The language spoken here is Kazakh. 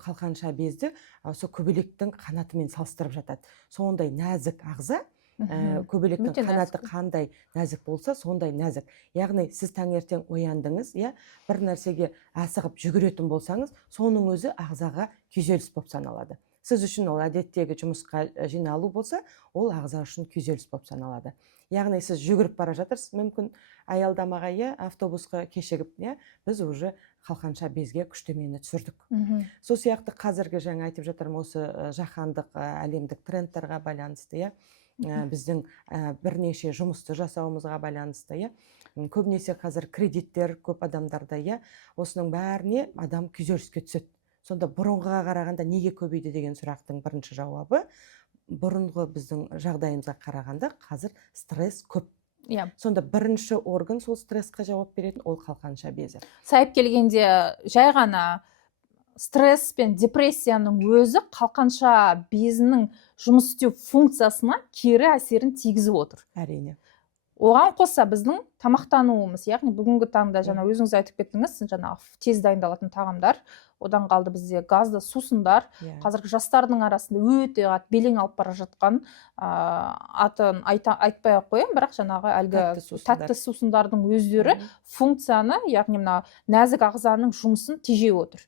қалқанша безді осы көбелектің қанатымен салыстырып жатады. Сондай нәзік ағза, көбелектің қанаты қандай нәзік болса, сондай нәзік. Яғни сіз таңертең ояндыңыз, бір нәрсеге асығып жүгіретін болсаңыз, соның өзі ағзаға күйзеліс болып саналады. Сіз үшін ол әдеттегі жұмысқа жиналу болса, ол ағза үшін күйзеліс болып саналады. Яғни сіз жүгіріп бара жатырсыз, мүмкін аялдамаға, автобусқа кешігіп, біз уже қалқанша безге күштемені түсірдік. Сол сияқты қазіргі жаңа айтып жатырмын, осы жаһандық әлемдік трендтарға байланысты, біздің бірнеше жұмысты жасауымызға байланысты, көбінесе қазір кредиттер көп адамдарда, осының бәріне адам күйзеліске түседі. Сонда бұрынғыға қарағанда неге көбейді деген сұрақтың бірінші жауабы, бұрынғы біздің жағдайымызға қарағанда қазір стресс көп. Сонда бірінші орган сол стрессқа жауап беретін ол қалқанша безі. Сайып келгенде жай ғана стресс пен депрессияның өзі қалқанша безінің жұмыс істеу функциясына кері әсерін тигізіп отыр. Әрине. Оған қоса біздің тамақтануымыз, яғни бүгінгі таңда жаңа өзіңіз айтып кеттіңіз, жаңа тез дайындалатын тағамдар, одан қалды бізде газды сусындар, қазіргі жастардың арасында өте белең алып бара жатқан, атын айтпай ақ қояйын, бірақ жаңағы әлгі тәтті сусындардың өздері функцияны, яғни мына нәзік ағзаның жұмысын тежеп отыр.